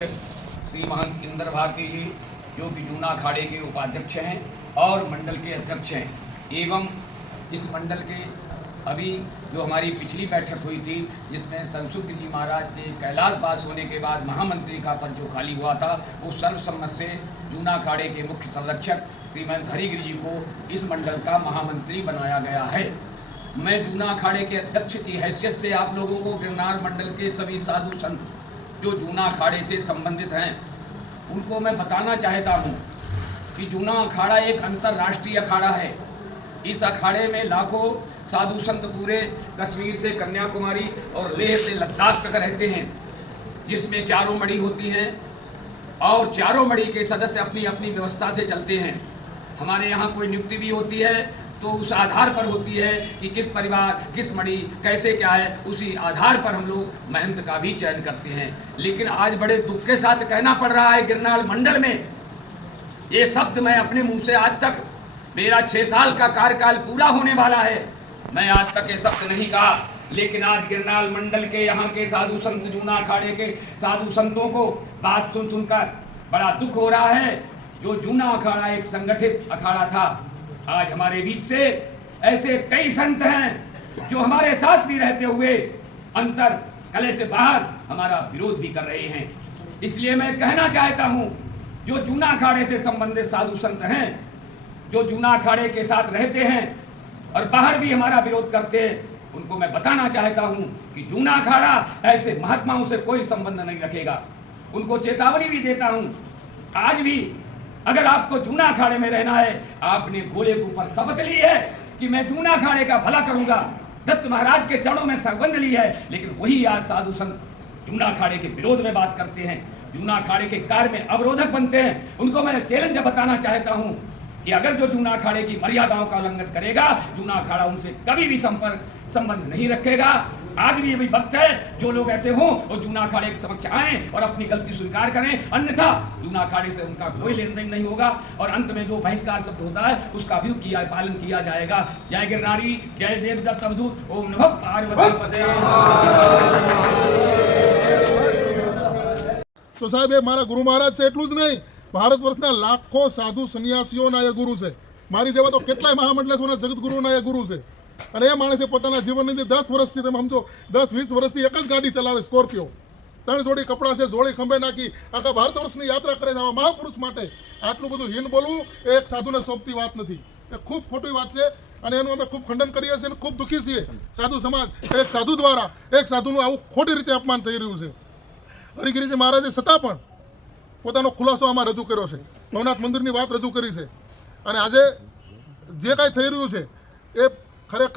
श्री महंत इंद्र भारती जी जो कि जूना अखाड़े के उपाध्यक्ष हैं और मंडल के अध्यक्ष हैं, एवं इस मंडल के अभी जो हमारी पिछली बैठक हुई थी जिसमें तनसुख गिर जी महाराज के कैलाशवास होने के बाद महामंत्री का पद जो खाली हुआ था वो सर्वसम्मत से जूना अखाड़े के मुख्य संरक्षक श्रीमंत हरिगिरि जी को इस मंडल का महामंत्री बनाया गया है। मैं जूना अखाड़े के अध्यक्ष की हैसियत से आप लोगों को गिरनार मंडल के सभी साधु संत जो जूना अखाड़े से संबंधित हैं उनको मैं बताना चाहता हूँ कि जूना अखाड़ा एक अंतर्राष्ट्रीय अखाड़ा है। इस अखाड़े में लाखों साधु संत पूरे कश्मीर से कन्याकुमारी और लेह से लद्दाख तक रहते हैं, जिसमें चारों मणि होती हैं और चारों मणि के सदस्य अपनी अपनी व्यवस्था से चलते हैं। हमारे यहाँ कोई नियुक्ति भी होती है तो उस आधार पर होती है कि किस परिवार किस मणि कैसे क्या है, उसी आधार पर हम लोग महंत का भी चयन करते हैं। लेकिन आज बड़े दुख के साथ कहना पड़ रहा है गिरनार मंडल में ये शब्द मैं अपने मुंह से आज तक, मेरा 6 साल का कार्यकाल पूरा होने वाला है, मैं आज तक ये शब्द नहीं कहा। लेकिन आज गिरनार मंडल के यहाँ के साधु संत जूना अखाड़े के साधु संतों को बात सुनकर बड़ा दुख हो रहा है। जो जूना अखाड़ा एक संगठित अखाड़ा था, आज हमारे बीच से ऐसे कई संत हैं जो हमारे साथ भी रहते हुए अंतर कले से बाहर हमारा विरोध भी कर रहे हैं। इसलिए मैं कहना चाहता हूं जो जूना अखाड़े से संबंधित साधु संत हैं, जो जूना अखाड़े के साथ रहते हैं और बाहर भी हमारा विरोध करते हैं, उनको मैं बताना चाहता हूं कि जूना अखाड़ा ऐसे महात्माओं से कोई संबंध नहीं रखेगा। उनको चेतावनी भी देता हूं, आज भी अगर आपको जूना अखाड़े में रहना है, आपने भोले के ऊपर शपथ ली है कि मैं जूना अखाड़े का भला करूंगा, दत्त महाराज के चरणों में सौगंध ली है, लेकिन वही आज साधु संत जूना अखाड़े के विरोध में बात करते हैं, जूना अखाड़े के कार्य में अवरोधक बनते हैं। उनको मैं चैलेंज बताना चाहता हूं कि अगर जो जूना अखाड़े की मर्यादाओं का उल्लंघन करेगा, जूना अखाड़ा उनसे कभी भी संबंध नहीं रखेगा। आज भी ये वक्त है जो लोग ऐसे हों और जूना अखाड़े के समक्ष आएं और अपनी गलती स्वीकार करें, अन्यथा जूना अखाड़े से उनका कोई लेन देन नहीं होगा और अंत में जो बहिष्कार शब्द होता है उसका भी पालन किया जाएगा। जय गिरनारी, जय देवदत्त अवधूत, ओम नमः पार्वती पते। तो साहब ये मारा गुरु महाराज से एटલું જ નહીં, ભારત વર્ષના લાખો સાધુ સન્યાસીઓના એ ગુરુ છે। મારી જેવા તો કેટલાય મહામંડલેશ્વરના જગતગુરુના એ ગુરુ છે। અને એ માણસે પોતાના જીવનની અંદર 10 વર્ષથી તમે સમજો 10-20 વર્ષથી એક જ ગાડી ચલાવે, સ્કોર્પિયો, 3 જોડી કપડા છે, જોડી ખંભે નાખી આખા ભારત વર્ષની યાત્રા કરે છે। આવા મહાપુરુષ માટે આટલું બધું હીન બોલવું એ એક સાધુને સોંપતી વાત નથી, એ ખૂબ ખોટી વાત છે અને એનું અમે ખૂબ ખંડન કરીએ છીએ અને ખૂબ દુઃખી છીએ। સાધુ સમાજ એક સાધુ દ્વારા એક સાધુનું આવું ખોટી રીતે અપમાન થઈ રહ્યું છે। હરિગિરિજી મહારાજે છતાં પણ પોતાનો ખુલાસો આમાં રજૂ કર્યો છે, ભવનાથ મંદિરની વાત રજૂ કરી છે અને આજે જે કાંઈ થઈ રહ્યું છે એ ખરેખર